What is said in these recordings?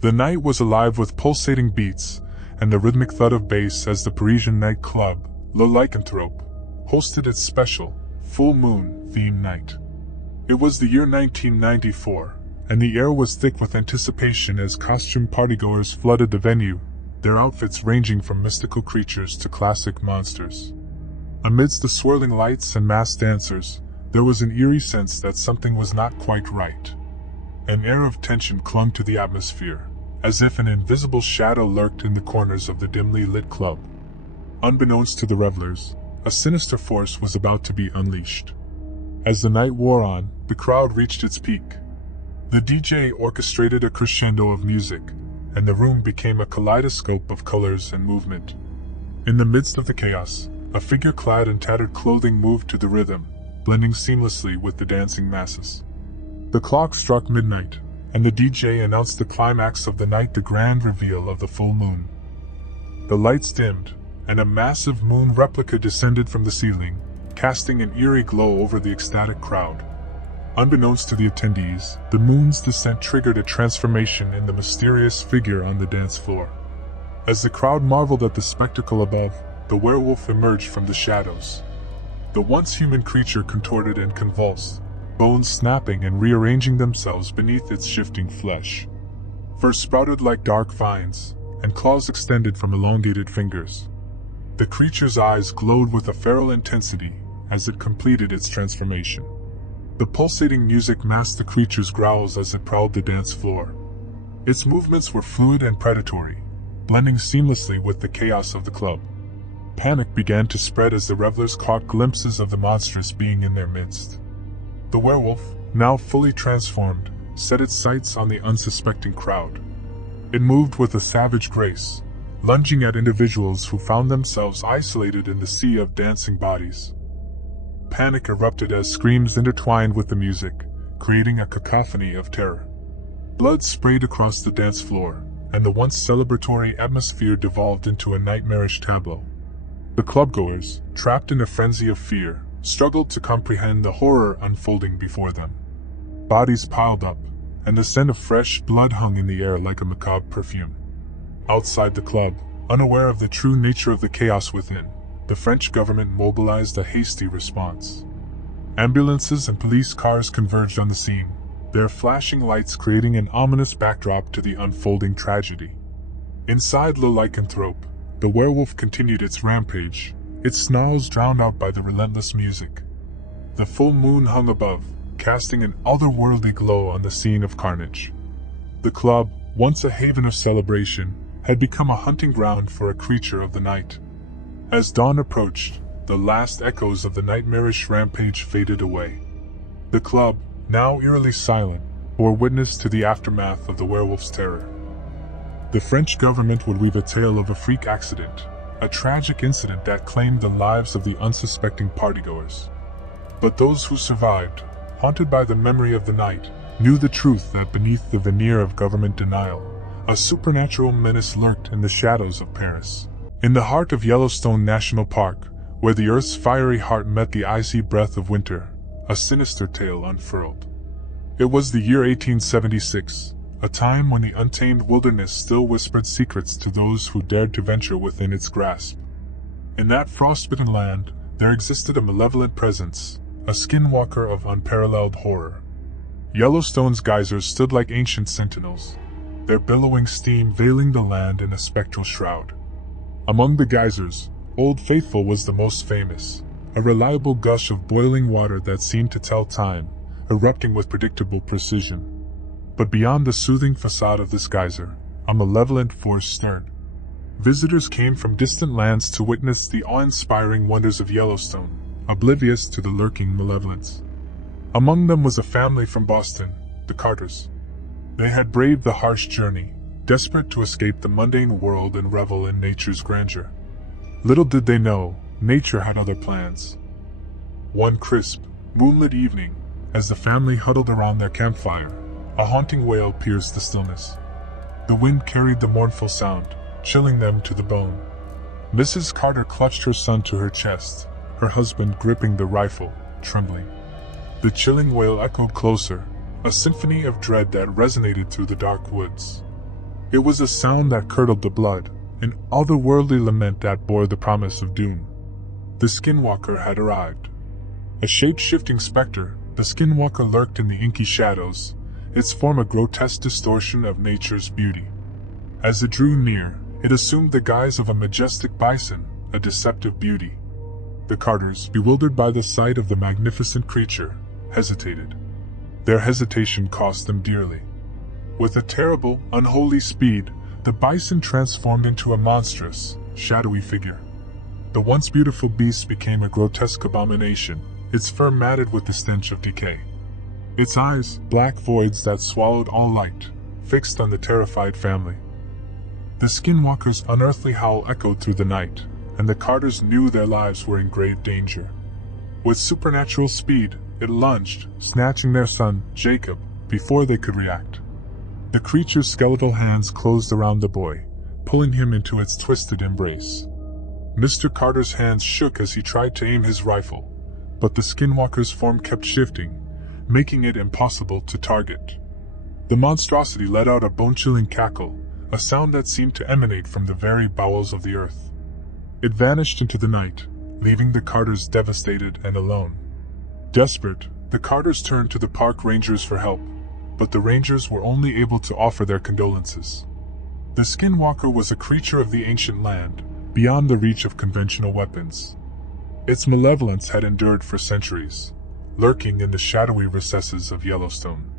The night was alive with pulsating beats and the rhythmic thud of bass as the Parisian nightclub, Le Lycanthrope, hosted its special, full moon theme night. It was the year 1994, and the air was thick with anticipation as costumed partygoers flooded the venue, their outfits ranging from mystical creatures to classic monsters. Amidst the swirling lights and masked dancers, there was an eerie sense that something was not quite right. An air of tension clung to the atmosphere, as if an invisible shadow lurked in the corners of the dimly lit club. Unbeknownst to the revelers, a sinister force was about to be unleashed. As the night wore on, the crowd reached its peak. The DJ orchestrated a crescendo of music, and the room became a kaleidoscope of colors and movement. In the midst of the chaos, a figure clad in tattered clothing moved to the rhythm, blending seamlessly with the dancing masses. The clock struck midnight, and the DJ announced the climax of the night, the grand reveal of the full moon. The lights dimmed, and a massive moon replica descended from the ceiling, casting an eerie glow over the ecstatic crowd. Unbeknownst to the attendees, the moon's descent triggered a transformation in the mysterious figure on the dance floor. As the crowd marveled at the spectacle above, the werewolf emerged from the shadows. The once human creature contorted and convulsed, bones snapping and rearranging themselves beneath its shifting flesh. Fur sprouted like dark vines, and claws extended from elongated fingers. The creature's eyes glowed with a feral intensity as it completed its transformation. The pulsating music masked the creature's growls as it prowled the dance floor. Its movements were fluid and predatory, blending seamlessly with the chaos of the club. Panic began to spread as the revelers caught glimpses of the monstrous being in their midst. The werewolf, now fully transformed, set its sights on the unsuspecting crowd. It moved with a savage grace, lunging at individuals who found themselves isolated in the sea of dancing bodies. Panic erupted as screams intertwined with the music, creating a cacophony of terror. Blood sprayed across the dance floor, and the once celebratory atmosphere devolved into a nightmarish tableau. The clubgoers, trapped in a frenzy of fear, struggled to comprehend the horror unfolding before them. Bodies piled up, and the scent of fresh blood hung in the air like a macabre perfume. Outside the club, unaware of the true nature of the chaos within, the French government mobilized a hasty response. Ambulances and police cars converged on the scene, their flashing lights creating an ominous backdrop to the unfolding tragedy. Inside Le Lycanthrope, the werewolf continued its rampage, its snarls drowned out by the relentless music. The full moon hung above, casting an otherworldly glow on the scene of carnage. The club, once a haven of celebration, had become a hunting ground for a creature of the night. As dawn approached, the last echoes of the nightmarish rampage faded away. The club, now eerily silent, bore witness to the aftermath of the werewolf's terror. The French government would weave a tale of a freak accident, a tragic incident that claimed the lives of the unsuspecting partygoers. But those who survived, haunted by the memory of the night, knew the truth that beneath the veneer of government denial, a supernatural menace lurked in the shadows of Paris. In the heart of Yellowstone National Park, where the Earth's fiery heart met the icy breath of winter, a sinister tale unfurled. It was the year 1876, a time when the untamed wilderness still whispered secrets to those who dared to venture within its grasp. In that frostbitten land, there existed a malevolent presence, a skinwalker of unparalleled horror. Yellowstone's geysers stood like ancient sentinels, their billowing steam veiling the land in a spectral shroud. Among the geysers, Old Faithful was the most famous, a reliable gush of boiling water that seemed to tell time, erupting with predictable precision. But beyond the soothing facade of this geyser, a malevolent force stirred. Visitors came from distant lands to witness the awe-inspiring wonders of Yellowstone, oblivious to the lurking malevolence. Among them was a family from Boston, the Carters. They had braved the harsh journey, desperate to escape the mundane world and revel in nature's grandeur. Little did they know, nature had other plans. One crisp, moonlit evening, as the family huddled around their campfire, a haunting wail pierced the stillness. The wind carried the mournful sound, chilling them to the bone. Mrs. Carter clutched her son to her chest, her husband gripping the rifle, trembling. The chilling wail echoed closer, a symphony of dread that resonated through the dark woods. It was a sound that curdled the blood, an otherworldly lament that bore the promise of doom. The Skinwalker had arrived. A shape-shifting specter, the Skinwalker lurked in the inky shadows, its form a grotesque distortion of nature's beauty. As it drew near, it assumed the guise of a majestic bison, a deceptive beauty. The Carters, bewildered by the sight of the magnificent creature, hesitated. Their hesitation cost them dearly. With a terrible, unholy speed, the bison transformed into a monstrous, shadowy figure. The once beautiful beast became a grotesque abomination, its fur matted with the stench of decay. Its eyes, black voids that swallowed all light, fixed on the terrified family. The Skinwalker's unearthly howl echoed through the night, and the Carters knew their lives were in grave danger. With supernatural speed, it lunged, snatching their son, Jacob, before they could react. The creature's skeletal hands closed around the boy, pulling him into its twisted embrace. Mr. Carter's hands shook as he tried to aim his rifle, but the Skinwalker's form kept shifting, making it impossible to target. The monstrosity let out a bone-chilling cackle, a sound that seemed to emanate from the very bowels of the earth. It vanished into the night, leaving the Carters devastated and alone. Desperate, the Carters turned to the park rangers for help, but the rangers were only able to offer their condolences. The Skinwalker was a creature of the ancient land, beyond the reach of conventional weapons. Its malevolence had endured for centuries, lurking in the shadowy recesses of Yellowstone.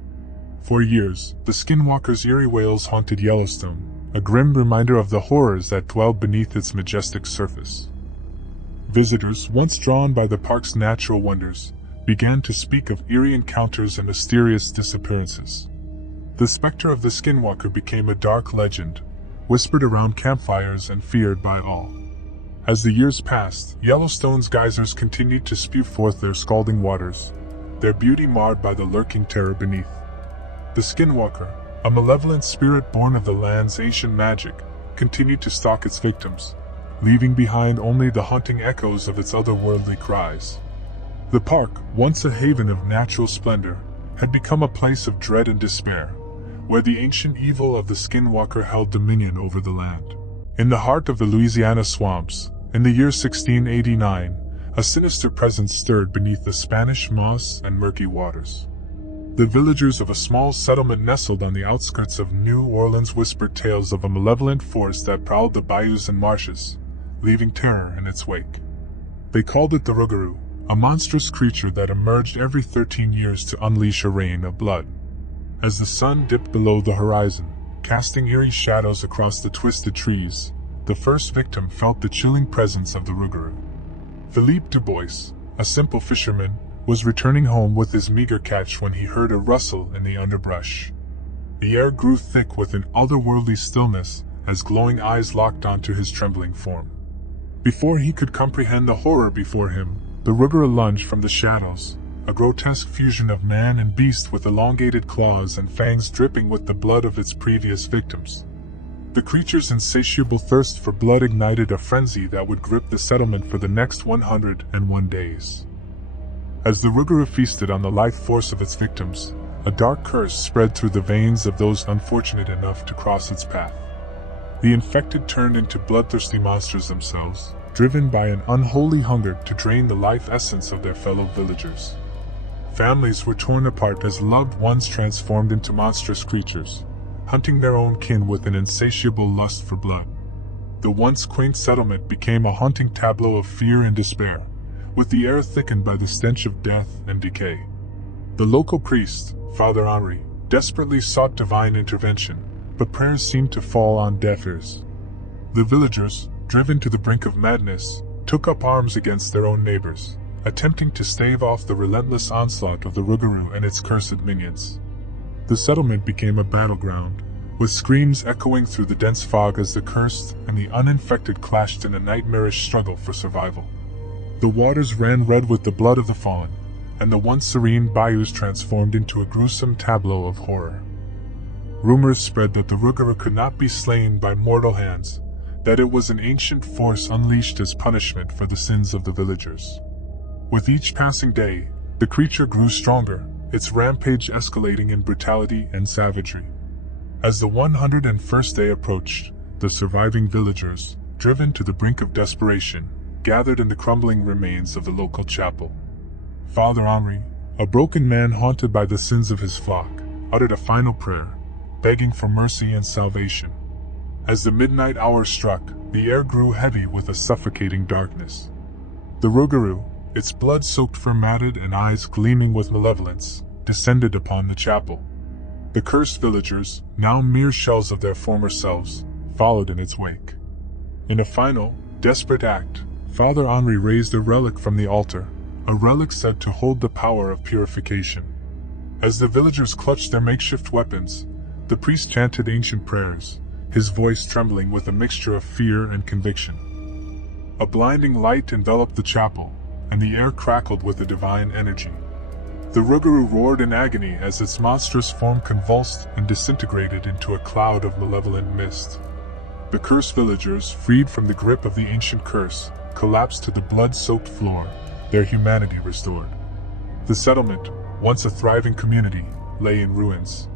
For years, the Skinwalker's eerie wails haunted Yellowstone, a grim reminder of the horrors that dwelled beneath its majestic surface. Visitors, once drawn by the park's natural wonders, began to speak of eerie encounters and mysterious disappearances. The specter of the Skinwalker became a dark legend, whispered around campfires and feared by all. As the years passed, Yellowstone's geysers continued to spew forth their scalding waters, their beauty marred by the lurking terror beneath. The Skinwalker, a malevolent spirit born of the land's ancient magic, continued to stalk its victims, leaving behind only the haunting echoes of its otherworldly cries. The park, once a haven of natural splendor, had become a place of dread and despair, where the ancient evil of the Skinwalker held dominion over the land. In the heart of the Louisiana swamps, in the year 1689, a sinister presence stirred beneath the Spanish moss and murky waters. The villagers of a small settlement nestled on the outskirts of New Orleans whispered tales of a malevolent force that prowled the bayous and marshes, leaving terror in its wake. They called it the Rougarou, a monstrous creature that emerged every 13 years to unleash a rain of blood. As the sun dipped below the horizon, casting eerie shadows across the twisted trees, the first victim felt the chilling presence of the Rougarou. Philippe Dubois, a simple fisherman, was returning home with his meager catch when he heard a rustle in the underbrush. The air grew thick with an otherworldly stillness as glowing eyes locked onto his trembling form. Before he could comprehend the horror before him, the Rougarou lunged from the shadows, a grotesque fusion of man and beast with elongated claws and fangs dripping with the blood of its previous victims. The creature's insatiable thirst for blood ignited a frenzy that would grip the settlement for the next 101 days. As the Rougarou feasted on the life force of its victims, a dark curse spread through the veins of those unfortunate enough to cross its path. The infected turned into bloodthirsty monsters themselves, driven by an unholy hunger to drain the life essence of their fellow villagers. Families were torn apart as loved ones transformed into monstrous creatures, hunting their own kin with an insatiable lust for blood. The once quaint settlement became a haunting tableau of fear and despair, with the air thickened by the stench of death and decay. The local priest, Father Henri, desperately sought divine intervention, but prayers seemed to fall on deaf ears. The villagers, driven to the brink of madness, took up arms against their own neighbors, attempting to stave off the relentless onslaught of the Rougarou and its cursed minions. The settlement became a battleground, with screams echoing through the dense fog as the cursed and the uninfected clashed in a nightmarish struggle for survival. The waters ran red with the blood of the fallen, and the once serene bayous transformed into a gruesome tableau of horror. Rumors spread that the Rougarou could not be slain by mortal hands, that it was an ancient force unleashed as punishment for the sins of the villagers. With each passing day, the creature grew stronger, its rampage escalating in brutality and savagery. As the 101st day approached, the surviving villagers, driven to the brink of desperation, gathered in the crumbling remains of the local chapel. Father Henri, a broken man haunted by the sins of his flock, uttered a final prayer, begging for mercy and salvation. As the midnight hour struck, the air grew heavy with a suffocating darkness. The Rougarou, its blood-soaked fur matted and eyes gleaming with malevolence, descended upon the chapel. The cursed villagers, now mere shells of their former selves, followed in its wake. In a final, desperate act, Father Henri raised a relic from the altar, a relic said to hold the power of purification. As the villagers clutched their makeshift weapons, the priest chanted ancient prayers, his voice trembling with a mixture of fear and conviction. A blinding light enveloped the chapel, and the air crackled with a divine energy. The Rougarou roared in agony as its monstrous form convulsed and disintegrated into a cloud of malevolent mist. The cursed villagers, freed from the grip of the ancient curse, collapsed to the blood-soaked floor, their humanity restored. The settlement, once a thriving community, lay in ruins.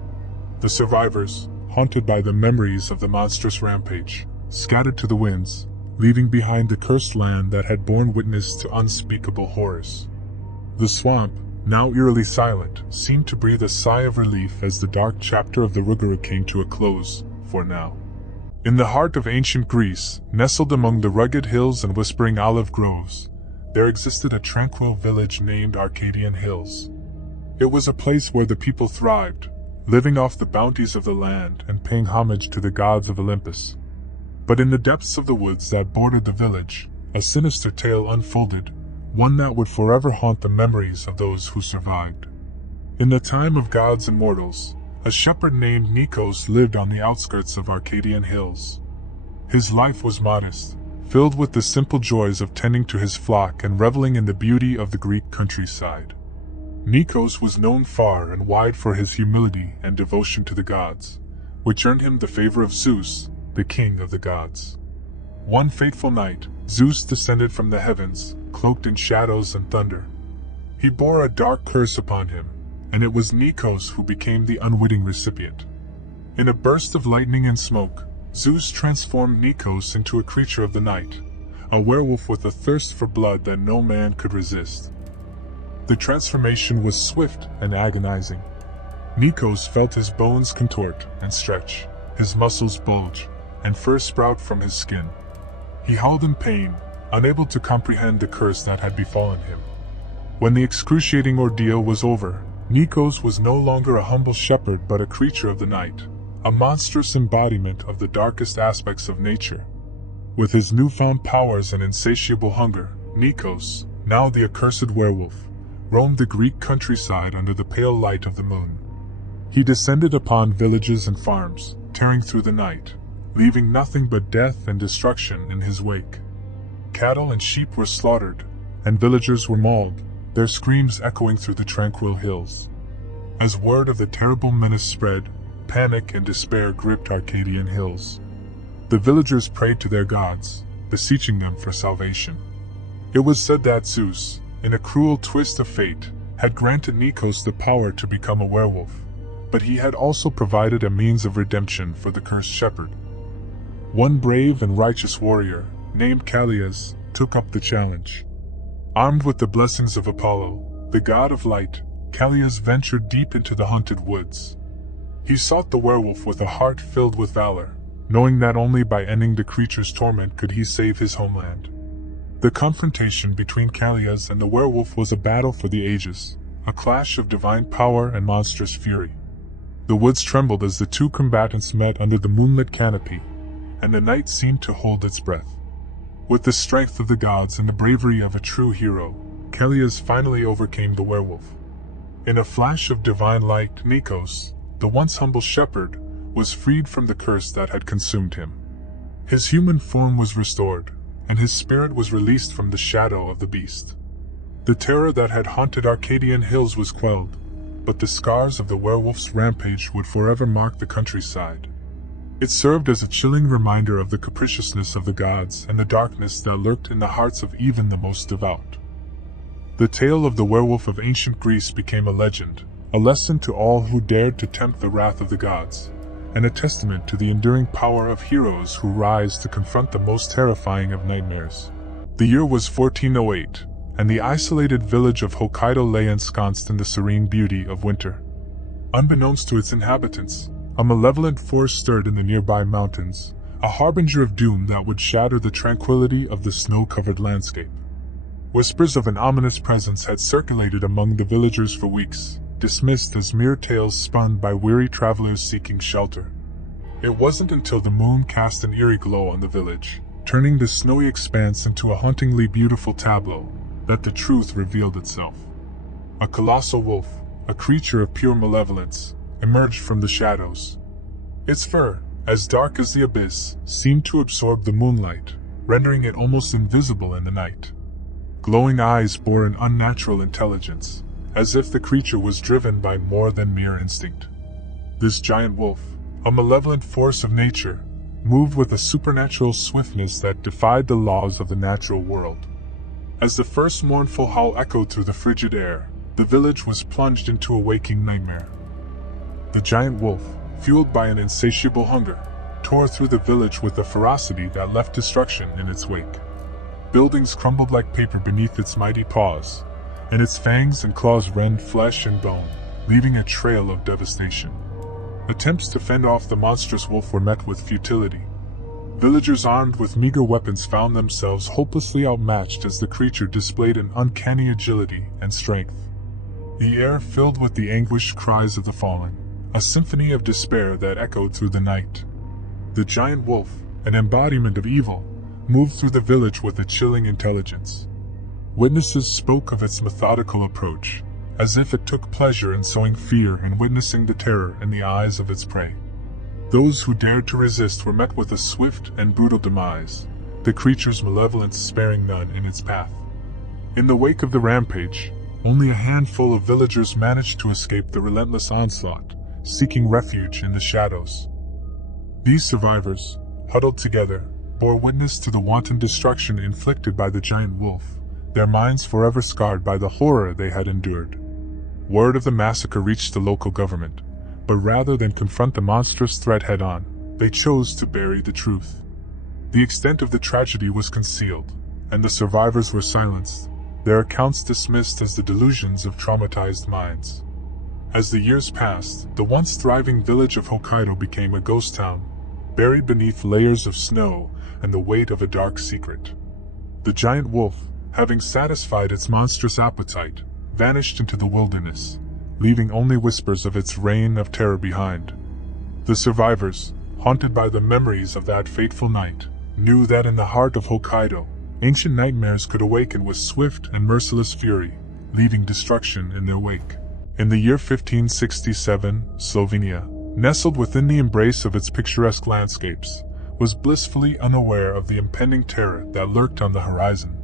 The survivors, haunted by the memories of the monstrous rampage, scattered to the winds, leaving behind the cursed land that had borne witness to unspeakable horrors. The swamp, now eerily silent, seemed to breathe a sigh of relief as the dark chapter of the Rougarou came to a close, for now. In the heart of ancient Greece, nestled among the rugged hills and whispering olive groves, there existed a tranquil village named Arcadian Hills. It was a place where the people thrived, living off the bounties of the land and paying homage to the gods of Olympus. But in the depths of the woods that bordered the village, a sinister tale unfolded, one that would forever haunt the memories of those who survived. In the time of gods and mortals, a shepherd named Nikos lived on the outskirts of Arcadian Hills. His life was modest, filled with the simple joys of tending to his flock and reveling in the beauty of the Greek countryside. Nikos was known far and wide for his humility and devotion to the gods, which earned him the favor of Zeus, the king of the gods. One fateful night, Zeus descended from the heavens, cloaked in shadows and thunder. He bore a dark curse upon him, and it was Nikos who became the unwitting recipient. In a burst of lightning and smoke, Zeus transformed Nikos into a creature of the night, a werewolf with a thirst for blood that no man could resist. The transformation was swift and agonizing. Nikos felt his bones contort and stretch, his muscles bulge, and fur sprout from his skin. He howled in pain, unable to comprehend the curse that had befallen him. When the excruciating ordeal was over, Nikos was no longer a humble shepherd but a creature of the night, a monstrous embodiment of the darkest aspects of nature. With his newfound powers and insatiable hunger, Nikos, now the accursed werewolf, roamed the Greek countryside under the pale light of the moon. He descended upon villages and farms, tearing through the night, leaving nothing but death and destruction in his wake. Cattle and sheep were slaughtered, and villagers were mauled, their screams echoing through the tranquil hills. As word of the terrible menace spread, panic and despair gripped Arcadian Hills. The villagers prayed to their gods, beseeching them for salvation. It was said that Zeus, in a cruel twist of fate, had granted Nikos the power to become a werewolf, but he had also provided a means of redemption for the cursed shepherd. One brave and righteous warrior, named Callias, took up the challenge. Armed with the blessings of Apollo, the god of light, Callias ventured deep into the haunted woods. He sought the werewolf with a heart filled with valor, knowing that only by ending the creature's torment could he save his homeland. The confrontation between Callias and the werewolf was a battle for the ages, a clash of divine power and monstrous fury. The woods trembled as the two combatants met under the moonlit canopy, and the night seemed to hold its breath. With the strength of the gods and the bravery of a true hero, Callias finally overcame the werewolf. In a flash of divine light, Nikos, the once humble shepherd, was freed from the curse that had consumed him. His human form was restored, and his spirit was released from the shadow of the beast. The terror that had haunted Arcadian Hills was quelled, but the scars of the werewolf's rampage would forever mark the countryside. It served as a chilling reminder of the capriciousness of the gods and the darkness that lurked in the hearts of even the most devout. The tale of the werewolf of ancient Greece became a legend, a lesson to all who dared to tempt the wrath of the gods, and a testament to the enduring power of heroes who rise to confront the most terrifying of nightmares. The year was 1408, and the isolated village of Hokkaido lay ensconced in the serene beauty of winter. Unbeknownst to its inhabitants, a malevolent force stirred in the nearby mountains, a harbinger of doom that would shatter the tranquility of the snow-covered landscape. Whispers of an ominous presence had circulated among the villagers for weeks, dismissed as mere tales spun by weary travelers seeking shelter. It wasn't until the moon cast an eerie glow on the village, turning the snowy expanse into a hauntingly beautiful tableau, that the truth revealed itself. A colossal wolf, a creature of pure malevolence, emerged from the shadows. Its fur, as dark as the abyss, seemed to absorb the moonlight, rendering it almost invisible in the night. Glowing eyes bore an unnatural intelligence, as if the creature was driven by more than mere instinct. This giant wolf, a malevolent force of nature, moved with a supernatural swiftness that defied the laws of the natural world. As the first mournful howl echoed through the frigid air, the village was plunged into a waking nightmare. The giant wolf, fueled by an insatiable hunger, tore through the village with a ferocity that left destruction in its wake. Buildings crumbled like paper beneath its mighty paws, and its fangs and claws rend flesh and bone, leaving a trail of devastation. Attempts to fend off the monstrous wolf were met with futility. Villagers armed with meager weapons found themselves hopelessly outmatched as the creature displayed an uncanny agility and strength. The air filled with the anguished cries of the fallen, a symphony of despair that echoed through the night. The giant wolf, an embodiment of evil, moved through the village with a chilling intelligence. Witnesses spoke of its methodical approach, as if it took pleasure in sowing fear and witnessing the terror in the eyes of its prey. Those who dared to resist were met with a swift and brutal demise, the creature's malevolence sparing none in its path. In the wake of the rampage, only a handful of villagers managed to escape the relentless onslaught, seeking refuge in the shadows. These survivors, huddled together, bore witness to the wanton destruction inflicted by the giant wolf, their minds forever scarred by the horror they had endured. Word of the massacre reached the local government, but rather than confront the monstrous threat head-on, they chose to bury the truth. The extent of the tragedy was concealed, and the survivors were silenced, their accounts dismissed as the delusions of traumatized minds. As the years passed, the once thriving village of Hokkaido became a ghost town, buried beneath layers of snow and the weight of a dark secret. The giant wolf, having satisfied its monstrous appetite, vanished into the wilderness, leaving only whispers of its reign of terror behind. The survivors, haunted by the memories of that fateful night, knew that in the heart of Hokkaido, ancient nightmares could awaken with swift and merciless fury, leaving destruction in their wake. In the year 1567, Slovenia, nestled within the embrace of its picturesque landscapes, was blissfully unaware of the impending terror that lurked on the horizon.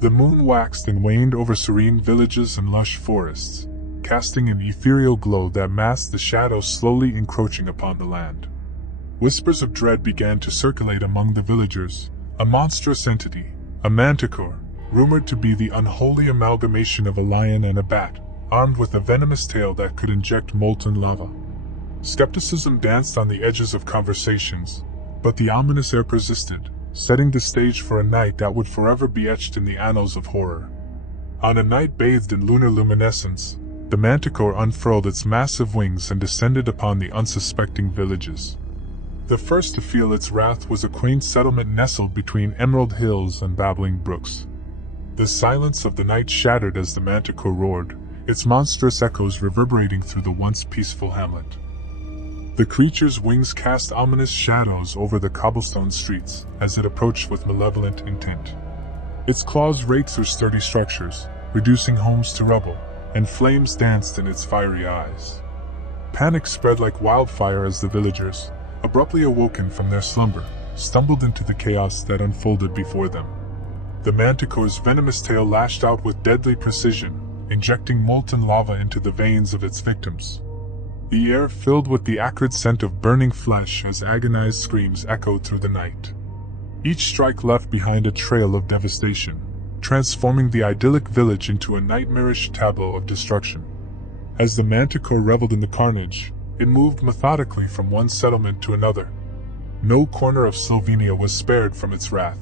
The moon waxed and waned over serene villages and lush forests, casting an ethereal glow that masked the shadows slowly encroaching upon the land. Whispers of dread began to circulate among the villagers. A monstrous entity, a Manticore, rumored to be the unholy amalgamation of a lion and a bat, armed with a venomous tail that could inject molten lava. Skepticism danced on the edges of conversations, but the ominous air persisted, setting the stage for a night that would forever be etched in the annals of horror. On a night bathed in lunar luminescence, the Manticore unfurled its massive wings and descended upon the unsuspecting villages. The first to feel its wrath was a quaint settlement nestled between emerald hills and babbling brooks. The silence of the night shattered as the Manticore roared, its monstrous echoes reverberating through the once peaceful hamlet. The creature's wings cast ominous shadows over the cobblestone streets as it approached with malevolent intent. Its claws raked through sturdy structures, reducing homes to rubble, and flames danced in its fiery eyes. Panic spread like wildfire as the villagers, abruptly awoken from their slumber, stumbled into the chaos that unfolded before them. The Manticore's venomous tail lashed out with deadly precision, injecting molten lava into the veins of its victims. The air filled with the acrid scent of burning flesh as agonized screams echoed through the night. Each strike left behind a trail of devastation, transforming the idyllic village into a nightmarish tableau of destruction. As the Manticore reveled in the carnage, It moved methodically from one settlement to another. No corner of Slovenia was spared from its wrath.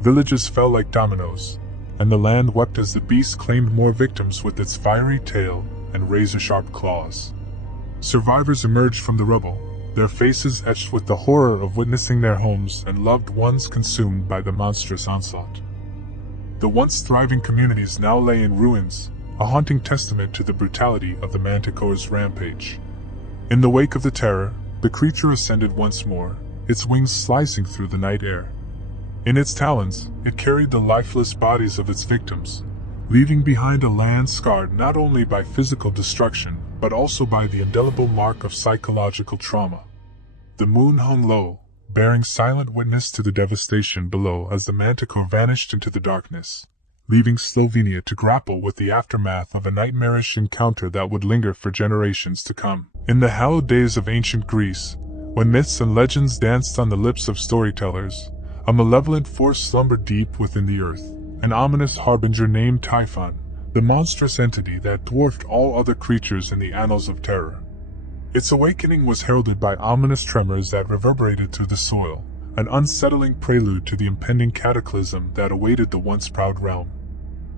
Villages fell like dominoes, and the land wept as the beast claimed more victims with its fiery tail and razor-sharp claws. Survivors emerged from the rubble, their faces etched with the horror of witnessing their homes and loved ones consumed by the monstrous onslaught. The once thriving communities now lay in ruins, a haunting testament to the brutality of the Manticore's rampage. In the wake of the terror, the creature ascended once more, its wings slicing through the night air. In its talons, it carried the lifeless bodies of its victims, leaving behind a land scarred not only by physical destruction, but also by the indelible mark of psychological trauma. The moon hung low, bearing silent witness to the devastation below as the Manticore vanished into the darkness, leaving Slovenia to grapple with the aftermath of a nightmarish encounter that would linger for generations to come. In the hallowed days of ancient Greece, when myths and legends danced on the lips of storytellers, a malevolent force slumbered deep within the earth, an ominous harbinger named Typhon, the monstrous entity that dwarfed all other creatures in the annals of terror. Its awakening was heralded by ominous tremors that reverberated through the soil, an unsettling prelude to the impending cataclysm that awaited the once proud realm.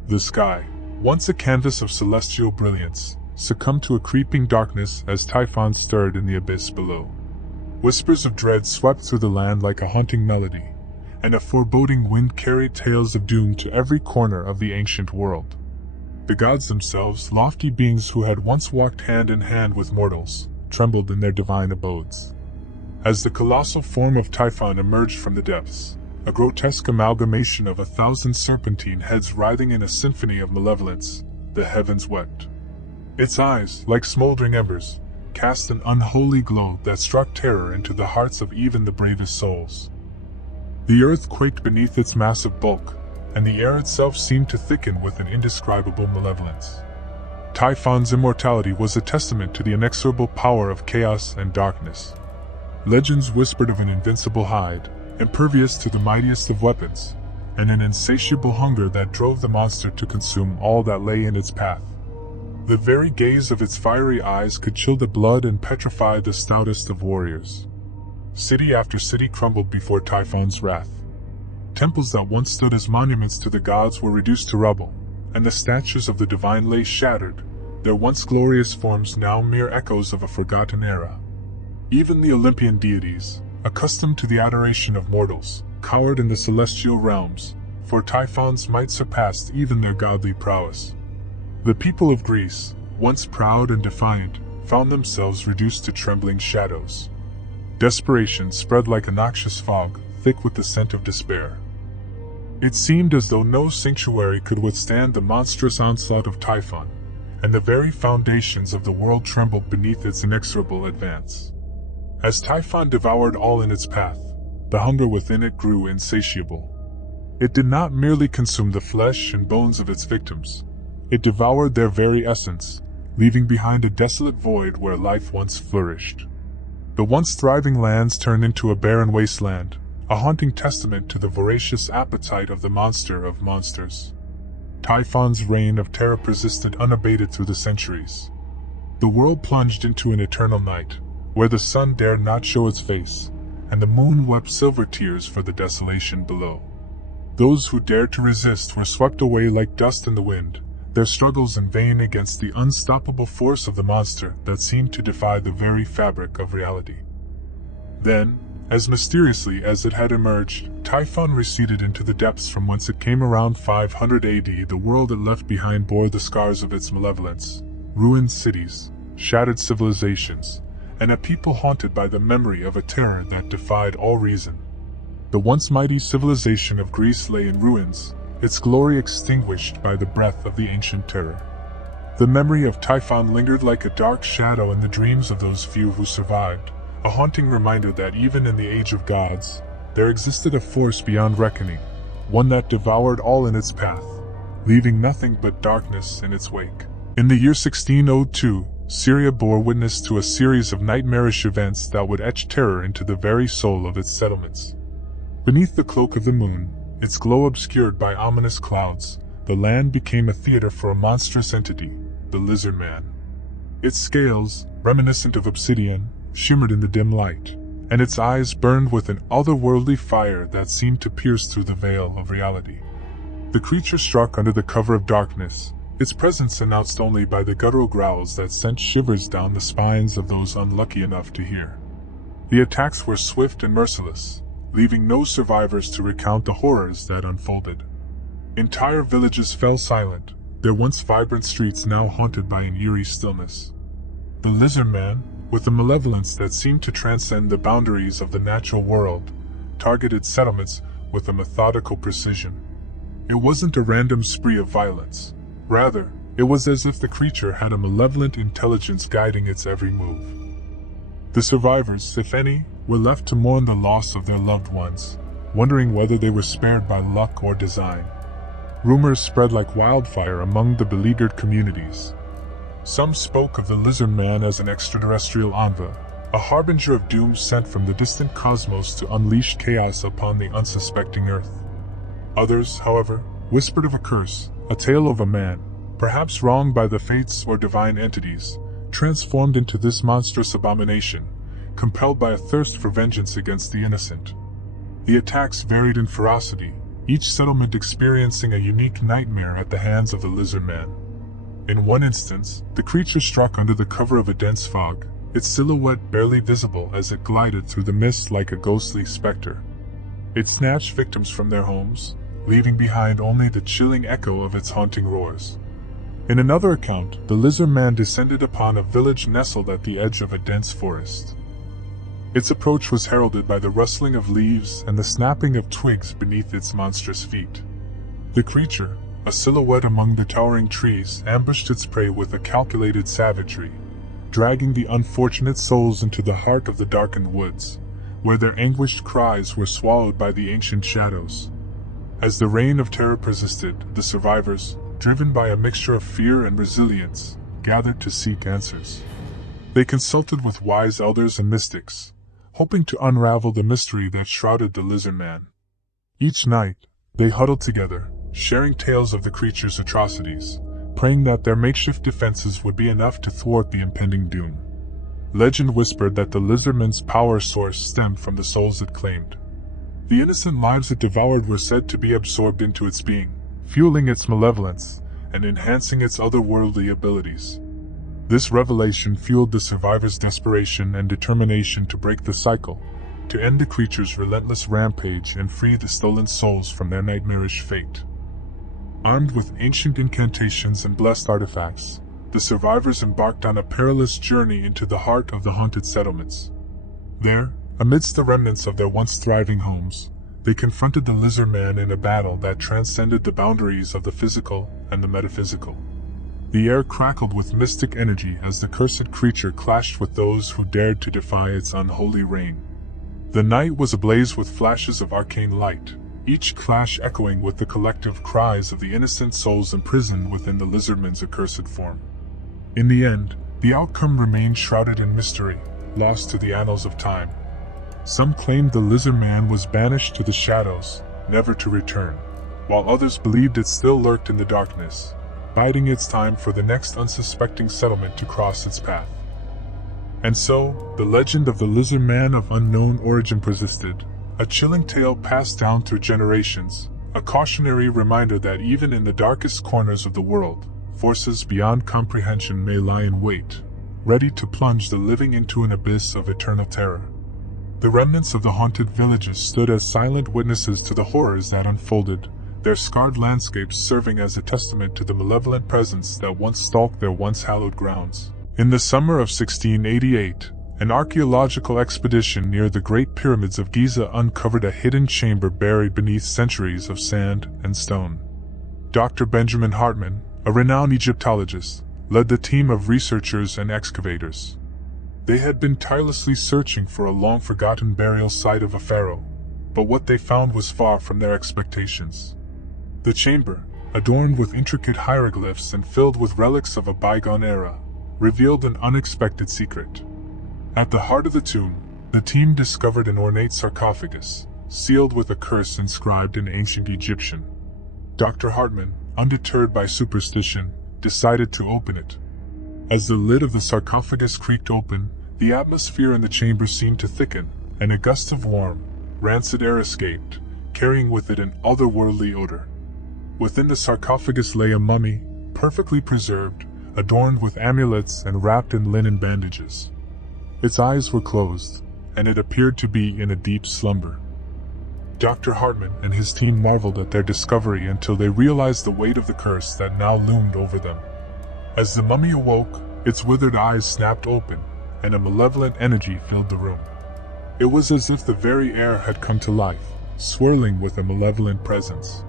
The sky, once a canvas of celestial brilliance, succumbed to a creeping darkness as Typhon stirred in the abyss below. Whispers of dread swept through the land like a haunting melody, and a foreboding wind carried tales of doom to every corner of the ancient world. The gods themselves, lofty beings who had once walked hand in hand with mortals, trembled in their divine abodes. As the colossal form of Typhon emerged from the depths, a grotesque amalgamation of 1,000 serpentine heads writhing in a symphony of malevolence, the heavens wept. Its eyes, like smoldering embers, cast an unholy glow that struck terror into the hearts of even the bravest souls. The earth quaked beneath its massive bulk, and the air itself seemed to thicken with an indescribable malevolence. Typhon's immortality was a testament to the inexorable power of chaos and darkness. Legends whispered of an invincible hide, impervious to the mightiest of weapons, and an insatiable hunger that drove the monster to consume all that lay in its path. The very gaze of its fiery eyes could chill the blood and petrify the stoutest of warriors. City after city crumbled before Typhon's wrath. Temples that once stood as monuments to the gods were reduced to rubble, and the statues of the divine lay shattered, their once glorious forms now mere echoes of a forgotten era. Even the Olympian deities, accustomed to the adoration of mortals, cowered in the celestial realms, for Typhon's might surpassed even their godly prowess. The people of Greece, once proud and defiant, found themselves reduced to trembling shadows. Desperation spread like a noxious fog, thick with the scent of despair. It seemed as though no sanctuary could withstand the monstrous onslaught of Typhon, and the very foundations of the world trembled beneath its inexorable advance. As Typhon devoured all in its path, the hunger within it grew insatiable. It did not merely consume the flesh and bones of its victims, it devoured their very essence, leaving behind a desolate void where life once flourished. The once thriving lands turned into a barren wasteland, a haunting testament to the voracious appetite of the monster of monsters. Typhon's reign of terror persisted unabated through the centuries. The world plunged into an eternal night, where the sun dared not show its face, and the moon wept silver tears for the desolation below. Those who dared to resist were swept away like dust in the wind, their struggles in vain against the unstoppable force of the monster that seemed to defy the very fabric of reality. Then, as mysteriously as it had emerged, Typhon receded into the depths from whence it came. Around 500 AD, the world it left behind bore the scars of its malevolence: ruined cities, shattered civilizations, and a people haunted by the memory of a terror that defied all reason. The once mighty civilization of Greece lay in ruins, its glory extinguished by the breath of the ancient terror. The memory of Typhon lingered like a dark shadow in the dreams of those few who survived, a haunting reminder that even in the age of gods, there existed a force beyond reckoning, one that devoured all in its path, leaving nothing but darkness in its wake. In the year 1602, Syria bore witness to a series of nightmarish events that would etch terror into the very soul of its settlements. Beneath the cloak of the moon, its glow obscured by ominous clouds, the land became a theater for a monstrous entity, the Lizard Man. Its scales, reminiscent of obsidian, shimmered in the dim light, and its eyes burned with an otherworldly fire that seemed to pierce through the veil of reality. The creature struck under the cover of darkness, its presence announced only by the guttural growls that sent shivers down the spines of those unlucky enough to hear. The attacks were swift and merciless, leaving no survivors to recount the horrors that unfolded. Entire villages fell silent, their once vibrant streets now haunted by an eerie stillness. The Lizard Man, with a malevolence that seemed to transcend the boundaries of the natural world, targeted settlements with a methodical precision. It wasn't a random spree of violence. Rather, it was as if the creature had a malevolent intelligence guiding its every move. The survivors, if any, were left to mourn the loss of their loved ones, wondering whether they were spared by luck or design. Rumors spread like wildfire among the beleaguered communities. Some spoke of the Lizard Man as an extraterrestrial envoy, a harbinger of doom sent from the distant cosmos to unleash chaos upon the unsuspecting Earth. Others, however, whispered of a curse, a tale of a man, perhaps wronged by the fates or divine entities, transformed into this monstrous abomination, compelled by a thirst for vengeance against the innocent. The attacks varied in ferocity, each settlement experiencing a unique nightmare at the hands of the Lizard Man. In one instance, the creature struck under the cover of a dense fog, its silhouette barely visible as it glided through the mist like a ghostly specter. It snatched victims from their homes, leaving behind only the chilling echo of its haunting roars. In another account, the Lizard Man descended upon a village nestled at the edge of a dense forest. Its approach was heralded by the rustling of leaves and the snapping of twigs beneath its monstrous feet. The creature, a silhouette among the towering trees, ambushed its prey with a calculated savagery, dragging the unfortunate souls into the heart of the darkened woods, where their anguished cries were swallowed by the ancient shadows. As the reign of terror persisted, the survivors, driven by a mixture of fear and resilience, gathered to seek answers. They consulted with wise elders and mystics, hoping to unravel the mystery that shrouded the Lizard Man. Each night, they huddled together, sharing tales of the creature's atrocities, praying that their makeshift defenses would be enough to thwart the impending doom. Legend whispered that the Lizard Man's power source stemmed from the souls it claimed. The innocent lives it devoured were said to be absorbed into its being, fueling its malevolence and enhancing its otherworldly abilities. This revelation fueled the survivors' desperation and determination to break the cycle, to end the creature's relentless rampage and free the stolen souls from their nightmarish fate. Armed with ancient incantations and blessed artifacts, the survivors embarked on a perilous journey into the heart of the haunted settlements. There, amidst the remnants of their once thriving homes, they confronted the Lizard Man in a battle that transcended the boundaries of the physical and the metaphysical. The air crackled with mystic energy as the cursed creature clashed with those who dared to defy its unholy reign. The night was ablaze with flashes of arcane light, each clash echoing with the collective cries of the innocent souls imprisoned within the Lizard Man's accursed form. In the end, the outcome remained shrouded in mystery, lost to the annals of time. Some claimed the Lizard Man was banished to the shadows, never to return, while others believed it still lurked in the darkness, biding its time for the next unsuspecting settlement to cross its path. And so, the legend of the Lizard Man of unknown origin persisted, a chilling tale passed down through generations, a cautionary reminder that even in the darkest corners of the world, forces beyond comprehension may lie in wait, ready to plunge the living into an abyss of eternal terror. The remnants of the haunted villages stood as silent witnesses to the horrors that unfolded, their scarred landscapes serving as a testament to the malevolent presence that once stalked their once hallowed grounds. In the summer of 1688, an archaeological expedition near the Great Pyramids of Giza uncovered a hidden chamber buried beneath centuries of sand and stone. Dr. Benjamin Hartmann, a renowned Egyptologist, led the team of researchers and excavators. They had been tirelessly searching for a long-forgotten burial site of a pharaoh, but what they found was far from their expectations. The chamber, adorned with intricate hieroglyphs and filled with relics of a bygone era, revealed an unexpected secret. At the heart of the tomb, the team discovered an ornate sarcophagus, sealed with a curse inscribed in ancient Egyptian. Dr. Hartmann, undeterred by superstition, decided to open it. As the lid of the sarcophagus creaked open, the atmosphere in the chamber seemed to thicken, and a gust of warm, rancid air escaped, carrying with it an otherworldly odor. Within the sarcophagus lay a mummy, perfectly preserved, adorned with amulets and wrapped in linen bandages. Its eyes were closed, and it appeared to be in a deep slumber. Dr. Hartman and his team marveled at their discovery until they realized the weight of the curse that now loomed over them. As the mummy awoke, its withered eyes snapped open, and a malevolent energy filled the room. It was as if the very air had come to life, swirling with a malevolent presence.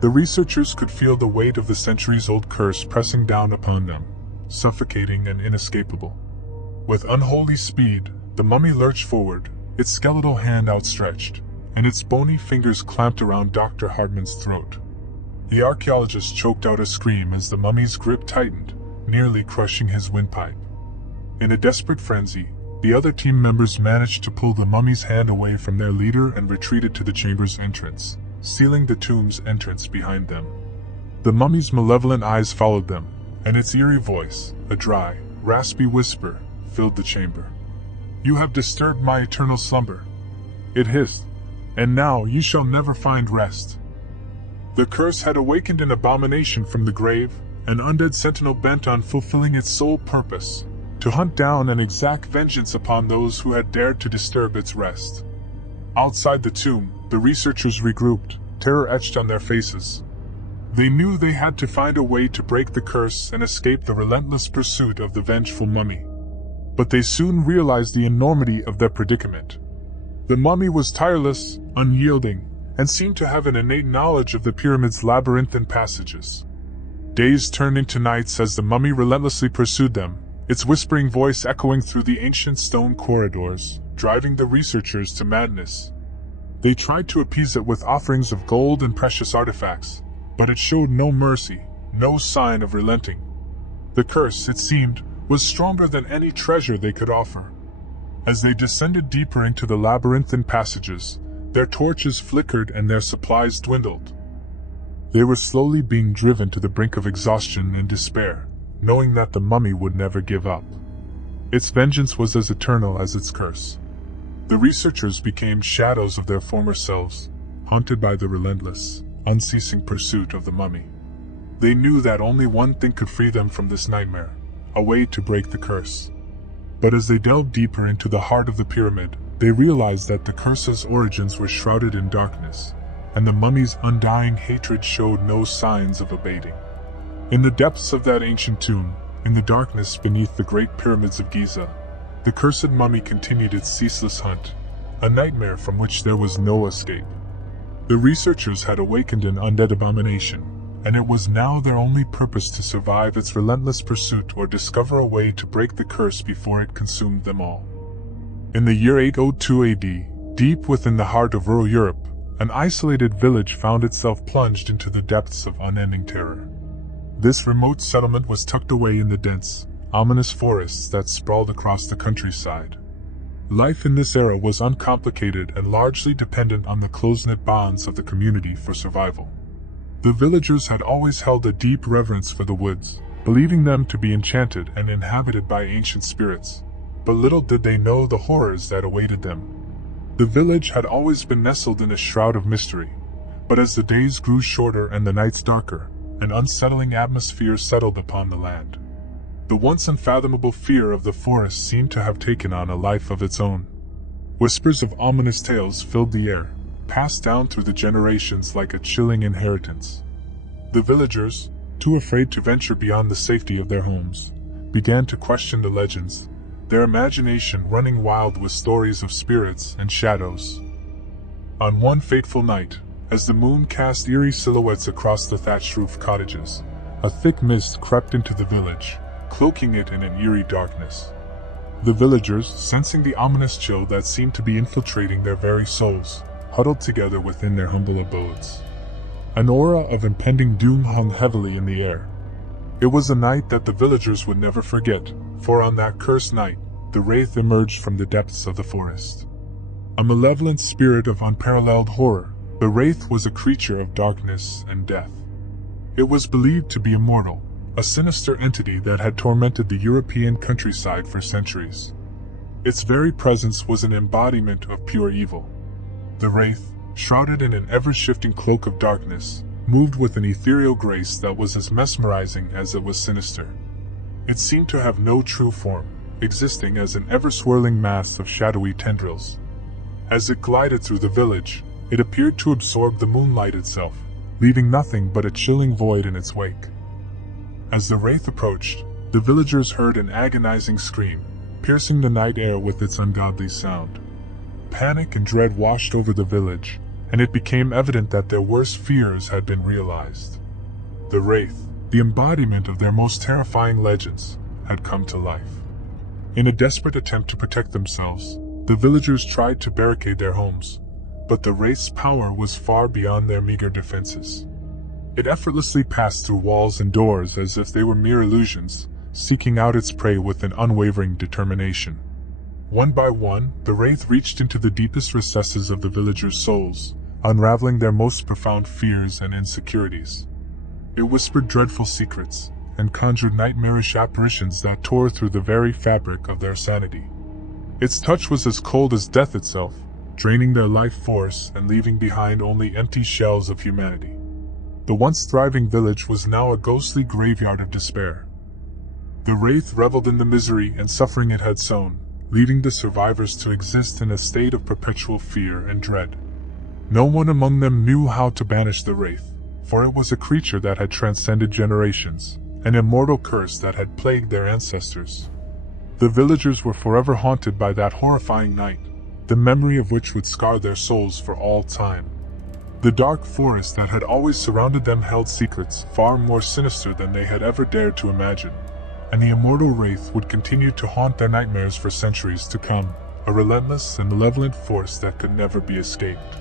The researchers could feel the weight of the centuries-old curse pressing down upon them, suffocating and inescapable. With unholy speed, the mummy lurched forward, its skeletal hand outstretched, and its bony fingers clamped around Dr. Hartman's throat. The archaeologist choked out a scream as the mummy's grip tightened, nearly crushing his windpipe. In a desperate frenzy, the other team members managed to pull the mummy's hand away from their leader and retreated to the chamber's entrance, sealing the tomb's entrance behind them. The mummy's malevolent eyes followed them, and its eerie voice, a dry, raspy whisper, filled the chamber. "You have disturbed my eternal slumber," it hissed, "and now you shall never find rest." The curse had awakened an abomination from the grave, an undead sentinel bent on fulfilling its sole purpose, to hunt down and exact vengeance upon those who had dared to disturb its rest. Outside the tomb, the researchers regrouped, terror etched on their faces. They knew they had to find a way to break the curse and escape the relentless pursuit of the vengeful mummy. But they soon realized the enormity of their predicament. The mummy was tireless, unyielding, and seemed to have an innate knowledge of the pyramid's labyrinthine passages. Days turned into nights as the mummy relentlessly pursued them, its whispering voice echoing through the ancient stone corridors, driving the researchers to madness. They tried to appease it with offerings of gold and precious artifacts, but it showed no mercy, no sign of relenting. The curse, it seemed, was stronger than any treasure they could offer. As they descended deeper into the labyrinthine passages, their torches flickered and their supplies dwindled. They were slowly being driven to the brink of exhaustion and despair, knowing that the mummy would never give up. Its vengeance was as eternal as its curse. The researchers became shadows of their former selves, haunted by the relentless, unceasing pursuit of the mummy. They knew that only one thing could free them from this nightmare, a way to break the curse. But as they delved deeper into the heart of the pyramid, they realized that the curse's origins were shrouded in darkness, and the mummy's undying hatred showed no signs of abating. In the depths of that ancient tomb, in the darkness beneath the great pyramids of Giza, the cursed mummy continued its ceaseless hunt, a nightmare from which there was no escape. The researchers had awakened an undead abomination, and it was now their only purpose to survive its relentless pursuit or discover a way to break the curse before it consumed them all. In the year 802 AD, deep within the heart of rural Europe, an isolated village found itself plunged into the depths of unending terror. This remote settlement was tucked away in the dense, ominous forests that sprawled across the countryside. Life in this era was uncomplicated and largely dependent on the close-knit bonds of the community for survival. The villagers had always held a deep reverence for the woods, believing them to be enchanted and inhabited by ancient spirits, but little did they know the horrors that awaited them. The village had always been nestled in a shroud of mystery, but as the days grew shorter and the nights darker, an unsettling atmosphere settled upon the land. The once unfathomable fear of the forest seemed to have taken on a life of its own. Whispers of ominous tales filled the air, passed down through the generations like a chilling inheritance. The villagers, too afraid to venture beyond the safety of their homes, began to question the legends, their imagination running wild with stories of spirits and shadows. On one fateful night, as the moon cast eerie silhouettes across the thatched-roof cottages, a thick mist crept into the village, cloaking it in an eerie darkness. The villagers, sensing the ominous chill that seemed to be infiltrating their very souls, huddled together within their humble abodes. An aura of impending doom hung heavily in the air. It was a night that the villagers would never forget, for on that cursed night, the Wraith emerged from the depths of the forest. A malevolent spirit of unparalleled horror, the Wraith was a creature of darkness and death. It was believed to be immortal, a sinister entity that had tormented the European countryside for centuries. Its very presence was an embodiment of pure evil. The Wraith, shrouded in an ever-shifting cloak of darkness, moved with an ethereal grace that was as mesmerizing as it was sinister. It seemed to have no true form, existing as an ever-swirling mass of shadowy tendrils. As it glided through the village, it appeared to absorb the moonlight itself, leaving nothing but a chilling void in its wake. As the Wraith approached, the villagers heard an agonizing scream, piercing the night air with its ungodly sound. Panic and dread washed over the village, and it became evident that their worst fears had been realized. The Wraith, the embodiment of their most terrifying legends, had come to life. In a desperate attempt to protect themselves, the villagers tried to barricade their homes, but the Wraith's power was far beyond their meager defenses. It effortlessly passed through walls and doors as if they were mere illusions, seeking out its prey with an unwavering determination. One by one, the Wraith reached into the deepest recesses of the villagers' souls, unraveling their most profound fears and insecurities. It whispered dreadful secrets, and conjured nightmarish apparitions that tore through the very fabric of their sanity. Its touch was as cold as death itself, draining their life force and leaving behind only empty shells of humanity. The once thriving village was now a ghostly graveyard of despair. The Wraith reveled in the misery and suffering it had sown, leaving the survivors to exist in a state of perpetual fear and dread. No one among them knew how to banish the Wraith, for it was a creature that had transcended generations, an immortal curse that had plagued their ancestors. The villagers were forever haunted by that horrifying night, the memory of which would scar their souls for all time. The dark forest that had always surrounded them held secrets far more sinister than they had ever dared to imagine, and the immortal Wraith would continue to haunt their nightmares for centuries to come, a relentless and malevolent force that could never be escaped.